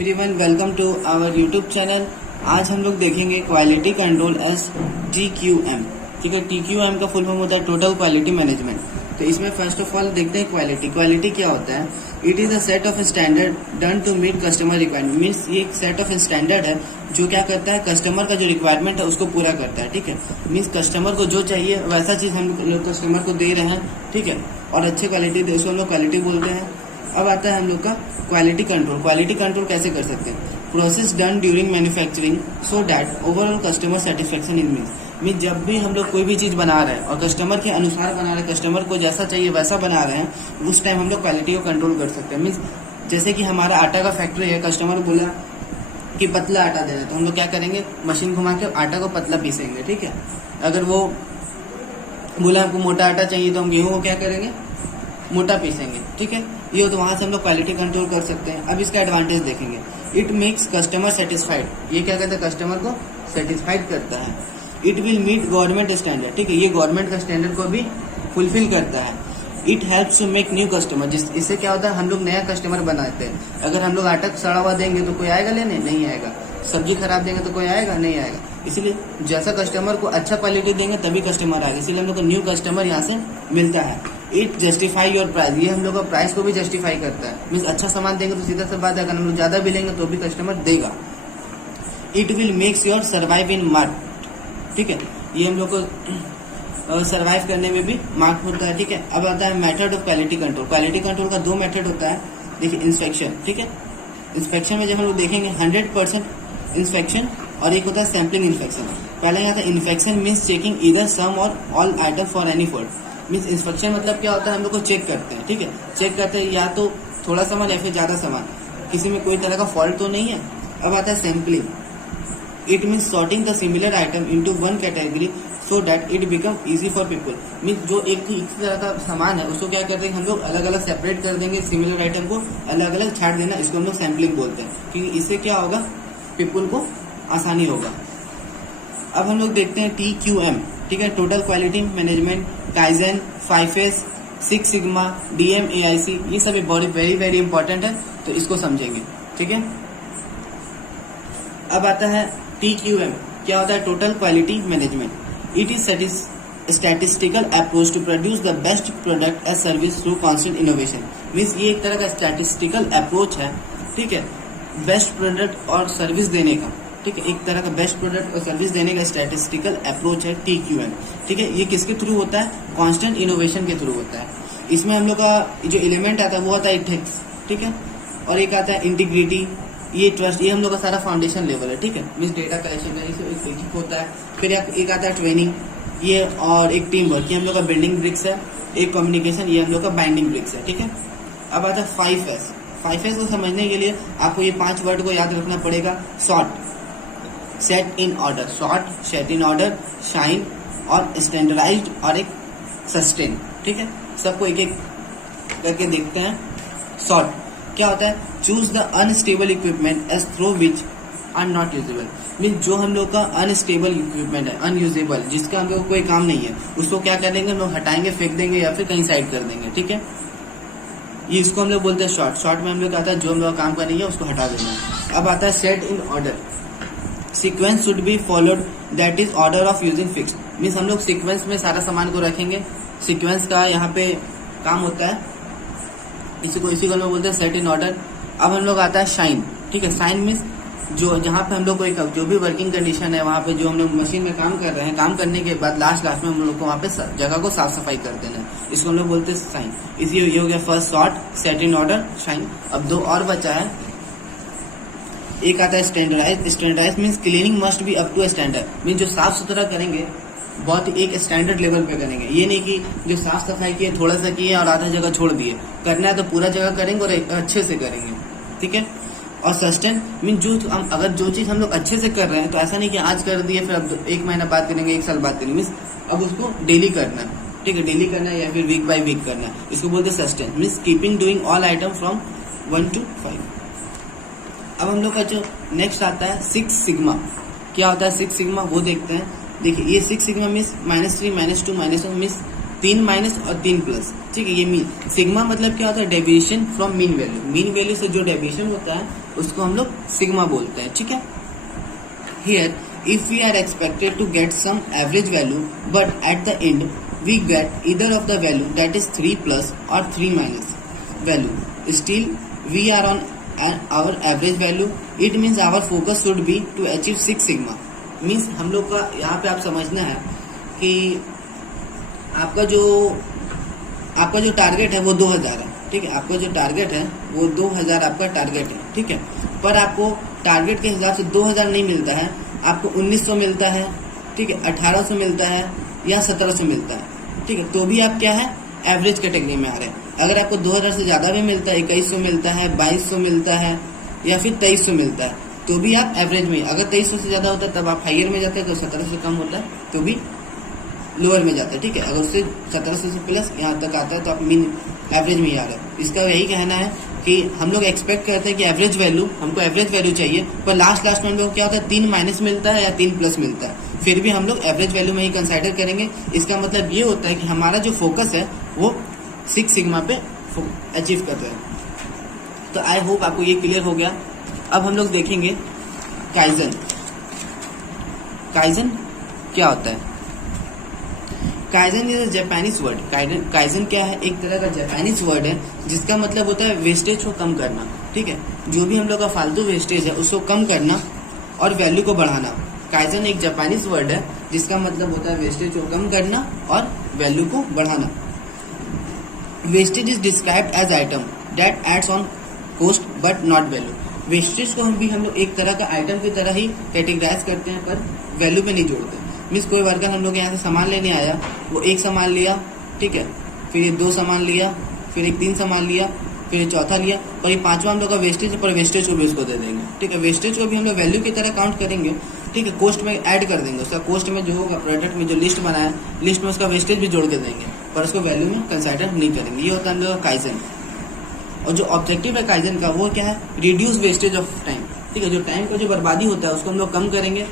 Everyone, welcome to our YouTube channel. आज हम लोग देखेंगे क्वालिटी कंट्रोल एस TQM। ठीक है, TQM का फुल फॉर्म होता है टोटल क्वालिटी मैनेजमेंट। तो इसमें फर्स्ट ऑफ ऑल देखते हैं क्वालिटी क्या होता है। It is a set of standard done to meet customer requirement. Means ये एक सेट ऑफ स्टैंडर्ड है जो क्या करता है, कस्टमर का जो रिक्वायरमेंट है उसको पूरा करता है। ठीक है, मीन्स कस्टमर को जो चाहिए वैसा चीज हम लोग कस्टमर को दे रहे हैं। ठीक है, और अच्छी क्वालिटी दे, उसको हम लोग क्वालिटी बोलते हैं। अब आता है हम लोग का क्वालिटी कंट्रोल। क्वालिटी कंट्रोल कैसे कर सकते हैं? Process done during manufacturing so that overall customer satisfaction in mean जब भी हम लोग कोई भी चीज बना रहे हैं और कस्टमर के अनुसार बना रहे हैं, कस्टमर को जैसा चाहिए वैसा बना रहे हैं, उस टाइम हम लोग क्वालिटी को कंट्रोल कर सकते हैं। मीन्स जैसे कि हमारा आटा का फैक्ट्री है, कस्टमर बोला कि पतला आटा देना, तो हम लोग क्या करेंगे, मशीन घुमा के आटा को पतला पीसेंगे। ठीक है, अगर वो बोला हमको मोटा आटा चाहिए तो हम गेहूं को क्या करेंगे, मोटा पीसेंगे। ठीक है, ये तो वहां से हम लोग क्वालिटी कंट्रोल कर सकते हैं। अब इसका एडवांटेज देखेंगे। It makes customer satisfied. ये क्या करता है, कस्टमर को सेटिस्फाइड करता है। It will meet government standard. ठीक है, ये गवर्नमेंट का स्टैंडर्ड को भी फुलफिल करता है। It helps to make new customer. इससे क्या होता है, हम लोग नया कस्टमर बनाते हैं। अगर हम लोग आटा सड़ा हुआ देंगे तो कोई आएगा लेने? नहीं आएगा। सब्जी खराब देंगे तो कोई आएगा? नहीं आएगा। इसीलिए जैसा कस्टमर को अच्छा क्वालिटी देंगे तभी कस्टमर आएगा। इसीलिए हम लोग को न्यू कस्टमर यहाँ से मिलता है। It justify your price. ये हम लोग का प्राइस को भी जस्टिफाई करता है। मीन्स अच्छा सामान देंगे तो सीधा सा बात है, अगर हम लोग ज्यादा भी लेंगे तो भी कस्टमर देगा। It will makes your survive in market. ठीक है, ये हम लोग को सर्वाइव करने में भी मार्क होता है। ठीक है, अब आता है method of quality control. Quality control का दो मेथड होता है। देखिए, इंस्पेक्शन। ठीक है, इंस्पेक्शन में जब हम लोग देखेंगे 100% इंस्पेक्शन और एक होता है सैम्पलिंग इंस्पेक्शन। पहले यहाँ था इन्फेक्शन मीन्स चेकिंग ईदर सम और all item for any fault. Means inspection मतलब क्या होता है, हम लोग को चेक करते हैं। ठीक है, चेक करते हैं या तो थोड़ा सामान या फिर ज्यादा सामान, किसी में कोई तरह का फॉल्ट तो नहीं है। अब आता है sampling. It means sorting the similar item into one category so that it become easy for people. Means जो एक तरह का सामान है उसको क्या कर देंगे, हम लोग अलग अलग सेपरेट कर देंगे, सिमिलर आइटम को अलग अलग छाट देना, इसको हम लोग सैम्पलिंग बोलते हैं। क्योंकि इससे क्या होगा, पीपल को आसानी होगा। अब हम लोग देखते हैं TQM। ठीक है, total quality management, kaizen, 5S, 6 sigma, DMAIC, ये सभी वेरी वेरी इंपॉर्टेंट है, तो इसको समझेंगे। ठीक है, अब आता है TQM। क्या होता है, total quality management. It is statistical approach to produce the best product as service through constant innovation. Means ये एक तरह का स्टैटिस्टिकल अप्रोच है। ठीक है, बेस्ट प्रोडक्ट और सर्विस देने का। ठीक है, एक तरह का बेस्ट प्रोडक्ट और सर्विस देने का स्टैटिस्टिकल अप्रोच है TQM। ठीक है, ये किसके थ्रू होता है, कांस्टेंट इनोवेशन के थ्रू होता है। इसमें हम लोग का जो एलिमेंट आता है वो आता है एथिक्स। ठीक है, और एक आता है इंटीग्रिटी, ये ट्रस्ट, ये हम लोग का सारा फाउंडेशन लेवल है। ठीक है, मीन्स डेटा कलेक्शन का एक होता है। फिर एक आता है ट्रेनिंग, ये, और एक टीम वर्क, ये हम लोग का बिल्डिंग ब्रिक्स है। एक कम्युनिकेशन, ये हम लोग का बाइंडिंग ब्रिक्स है। ठीक है, अब आता है 5S। 5S को समझने के लिए आपको ये 5 वर्ड को याद रखना पड़ेगा। Sort, set in order, sort, set in order, shine और स्टैंडर्डाइज्ड और एक सस्टेन। ठीक है, सबको एक एक करके देखते हैं। सॉर्ट क्या होता है, choose the unstable equipment as through which are not usable. Mean जो हम लोग का अनस्टेबल इक्विपमेंट है, अनयूजेबल, जिसका हम लोग कोई काम नहीं है, उसको क्या कर देंगे, हम लोग हटाएंगे, फेंक देंगे या फिर कहीं साइड कर देंगे। ठीक है, ये इसको हम लोग बोलते हैं शॉर्ट। शॉर्ट में हम लोग आता है जो हम लोग काम करेंगे उसको हटा देना। अब आता है set in order. Sequence should be followed that is order of using fix. Means हम लोग सीक्वेंस में सारा सामान को रखेंगे। सीक्वेंस का यहाँ पे काम होता है, इसी को हम लोग बोलते हैं सेट इन ऑर्डर। अब हम लोग आता है शाइन। ठीक है, शाइन मीन्स जो जहाँ पे हम लोग को जो भी वर्किंग कंडीशन है वहाँ पे जो हम लोग मशीन में काम कर रहे हैं, काम करने के बाद लास्ट में हम लोग को वहाँ पे जगह को साफ सफाई कर देना है, इसको हम लोग बोलते हैं शाइन। इसी ये हो गया first sort, set in order, shine. अब दो और बचा है, एक आता है standardise. Standardise means cleaning must be up to standard. Means जो साफ सुथरा करेंगे बहुत ही एक स्टैंडर्ड लेवल पे करेंगे। ये नहीं कि जो साफ सफाई किए थोड़ा सा किए और आधा जगह छोड़ दिए। करना है तो पूरा जगह करेंगे और अच्छे से करेंगे। ठीक है, और सस्टेन मीन जो हम अगर जो चीज हम लोग अच्छे से कर रहे हैं तो ऐसा नहीं कि आज कर दिए फिर अब 1 महीना बाद करेंगे, 1 साल बाद करेंगे। मीन्स अब उसको डेली करना है। ठीक है, डेली करना है या फिर वीक बाय वीक करना है, इसको बोलते हैं sustain. Means keeping doing all item from 1 to 5। अब हम लोग का जो नेक्स्ट आता है 6 सिग्मा। क्या होता है 6 सिग्मा, वो देखते हैं। देखिए, ये 6 सिग्मा मीन्स -3, -2, -1 मीन्स 3 माइनस और 3 प्लस, ठीक है। ये मीन सिग्मा मतलब क्या होता है, deviation from mean value. Mean value से जो डेविएशन होता है उसको हम लोग सिग्मा बोलते हैं, ठीक है। Here if we are expected to get some average value but at the end we get either of the value that is 3 plus और 3 minus value, still we are on our average value, it means our focus should be to achieve 6 sigma। Means हम लोग का यहाँ पे आप समझना है कि आपका जो टारगेट है वो 2000 है, ठीक है। आपका जो टारगेट है वो 2000 आपका टारगेट है, ठीक है। पर आपको टारगेट के हिसाब से 2000 नहीं मिलता है, आपको 1900 मिलता है, ठीक है, 1800 मिलता है या 1700 मिलता है, ठीक है। तो भी आप क्या है, एवरेज कैटेगरी में आ रहे हैं। अगर आपको 2000 से ज्यादा भी मिलता है, 2100 मिलता है, 2200 मिलता है या फिर 2300 मिलता है, तो भी आप एवरेज में। अगर 2300 से ज्यादा होता है तब आप हायर में जाते हैं, तो 1700 से कम होता है तो भी लोअर में जाता है, ठीक है। अगर उससे 1700 से प्लस यहाँ तक आता है तो आप मीन एवरेज में ही आ रहे हैं। इसका यही कहना है कि हम लोग एक्सपेक्ट करते हैं कि एवरेज वैल्यू, हमको एवरेज वैल्यू चाहिए, पर लास्ट में हम लोग क्या होता है, 3 माइनस मिलता है या 3 प्लस मिलता है, फिर भी हम लोग एवरेज वैल्यू में ही कंसिडर करेंगे। इसका मतलब ये होता है कि हमारा जो फोकस है वो 6 सिग्मा पे अचीव कर रहे हैं। तो आई होप आपको ये क्लियर हो गया। अब हम लोग देखेंगे काइजन। काइजन क्या होता है? Kaizen is a Japanese word. Kaizen क्या है? एक तरह का जापानीज वर्ड है जिसका मतलब होता है वेस्टेज को कम करना, ठीक है। जो भी हम लोग का फालतू वेस्टेज है उसको कम करना और वैल्यू को बढ़ाना। काइजन एक जापानीज वर्ड है जिसका मतलब होता है वेस्टेज को कम करना और वैल्यू को बढ़ाना। Wastage is described as item that adds on cost but not value. Wastage को हम लोग एक तरह का आइटम की तरह ही कैटेगराइज करते हैं पर वैल्यू पे नहीं जोड़ते। मीन्स कोई वर्कर हम लोग यहाँ से सामान लेने आया, वो एक सामान लिया, ठीक है, फिर ये 2 सामान लिया, फिर एक 3 सामान लिया, फिर ये चौथा लिया, पर ये 5वां हम लोग का वेस्टेज है, पर वेस्टेज को भी उसको दे देंगे, ठीक है। वेस्टेज को भी हम लोग वैल्यू की तरह काउंट करेंगे, ठीक है, कॉस्ट में ऐड कर देंगे। उसका कॉस्ट में जो होगा, प्रोडक्ट में जो लिस्ट बनाया, लिस्ट में उसका वेस्टेज भी जोड़ के देंगे, पर उसको वैल्यू में कंसिडर नहीं करेंगे। ये होता है हम लोग का काइजन। और जो ऑब्जेक्टिव है काइजन का वो क्या है? रिड्यूस वेस्टेज ऑफ टाइम, ठीक है। जो टाइम का जो बर्बादी होता है उसको हम लोग कम करेंगे,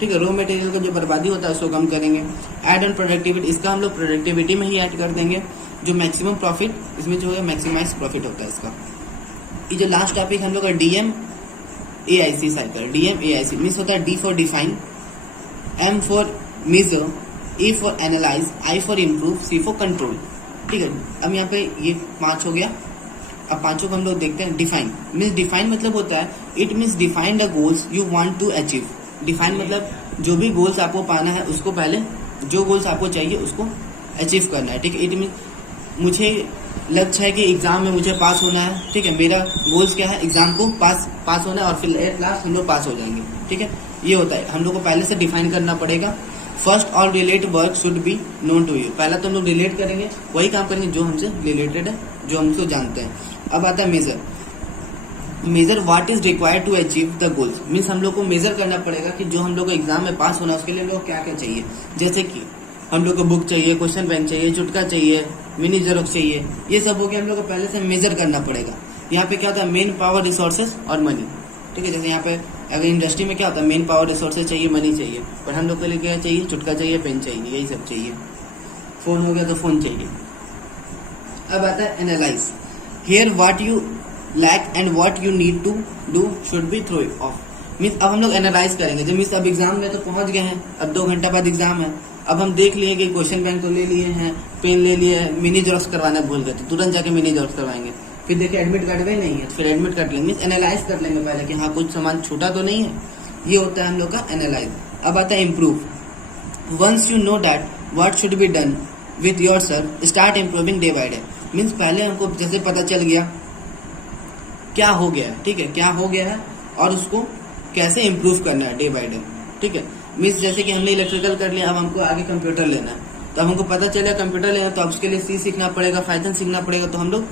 ठीक है। रॉ मटेरियल का जो बर्बादी होता है उसको कम करेंगे। ऐड ऑन प्रोडक्टिविटी, इसका हम लोग प्रोडक्टिविटी में ही ऐड कर देंगे। जो मैक्सिमम प्रॉफिट, इसमें जो है मैक्सिमाइज प्रॉफिट होता है इसका। ये जो लास्ट टॉपिक हम लोग का DMAIC साइकिल। DMAIC मीन्स होता है D for define, M for measure, A for analyse, I for improve, C for control, ठीक है। अब यहाँ पे ये 5 हो गया। अब 5 को हम लोग देखते हैं। डिफाइन मीन्स, डिफाइन मतलब होता है it means define the goals you want to achieve. Define मतलब जो भी गोल्स आपको पाना है उसको पहले, जो गोल्स आपको चाहिए उसको अचीव करना है, ठीक है। इट मीन मुझे लक्ष्य है कि एग्जाम में मुझे पास होना है, ठीक है। मेरा गोल्स क्या है? एग्जाम को पास होना है और फिर एट लास्ट हम लोग पास हो जाएंगे, ठीक है। ये होता है, हम लोग को पहले से डिफाइन करना पड़ेगा। First all related work should be known to you. पहला तो हम लोग रिलेट करेंगे, वही काम करेंगे जो हमसे रिलेटेड है, जो हम उसको जानते हैं। अब आता है measure. Measure what is required to achieve the goals. Means हम लोग को मेजर करना पड़ेगा कि जो हम लोग को एग्जाम में पास होना है उसके लिए हम लोग क्या क्या चाहिए। जैसे कि हम लोग को बुक चाहिए, क्वेश्चन बैंक चाहिए, चुटका चाहिए, मिनी जेरोक्स चाहिए, ये सब हो गया। हम लोग को पहले से मेजर करना पड़ेगा। यहाँ पे क्या होता है? मेन पावर, रिसोर्सेज और मनी, ठीक है। जैसे यहाँ पे अगर इंडस्ट्री में क्या होता है? मेन पावर, रिसोर्सेज चाहिए, मनी चाहिए, पर हम लोग के लिए क्या चाहिए? चुटका चाहिए, पेन चाहिए, यही सब चाहिए। फोन हो गया तो फोन चाहिए। अब आता है analyse. Here what you lack and what you need to do should be throw off. Means अब हम लोग एनालाइज करेंगे। जब मीन्स अब एग्जाम में तो पहुंच गए हैं, अब 2 घंटा बाद एग्जाम है। अब हम देख लिए कि क्वेश्चन बैंक तो ले लिए हैं, पेन ले लिए हैं, मिनी जेरोक्स करवाना भूल गए तो तुरंत जाके मिनी जेरोक्स करवाएंगे। फिर देखिए एडमिट कार्ड भी नहीं है, फिर एडमिट कार्ड लेंगे। मीन्स एनालाइज कर लेंगे पहले कि हाँ कुछ सामान छूटा तो नहीं है। ये होता है हम लोग का एनालाइज। अब आता है improve. Once you know that what should be done with yourself, start improving day by day. Means पहले हमको जैसे पता चल गया क्या हो गया है, ठीक है, क्या हो गया है और उसको कैसे इम्प्रूव करना है डे बाय डे, ठीक है। मीन्स जैसे कि हमने इलेक्ट्रिकल कर लिया, अब हमको आगे कंप्यूटर लेना है, तो अब हमको पता चला कंप्यूटर लेना, तो अब उसके लिए C सीखना पड़ेगा, पाइथन सीखना पड़ेगा, तो हम लोग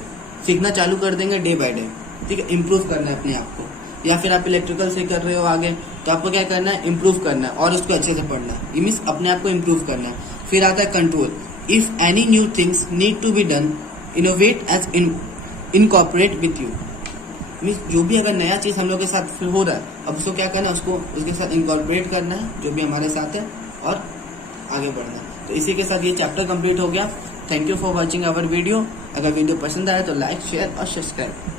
सीखना चालू कर देंगे डे बाय डे, ठीक है। इम्प्रूव करना है अपने आप को। या फिर आप इलेक्ट्रिकल से कर रहे हो आगे, तो आपको क्या करना है? इम्प्रूव करना है और उसको अच्छे से पढ़ना है। ये मीन्स अपने आप को इम्प्रूव करना है। फिर आता है control. If any new things need to be done, innovate as incorporate with you. Means जो भी अगर नया चीज हम लोग के साथ हो रहा है, अब उसको क्या करना है? उसको उसके साथ इनकॉर्पोरेट करना है जो भी हमारे साथ है और आगे बढ़ना है। तो इसी के साथ ये चैप्टर कंप्लीट हो गया। Thank you for watching our video. अगर वीडियो पसंद आया तो लाइक शेयर और सब्सक्राइब।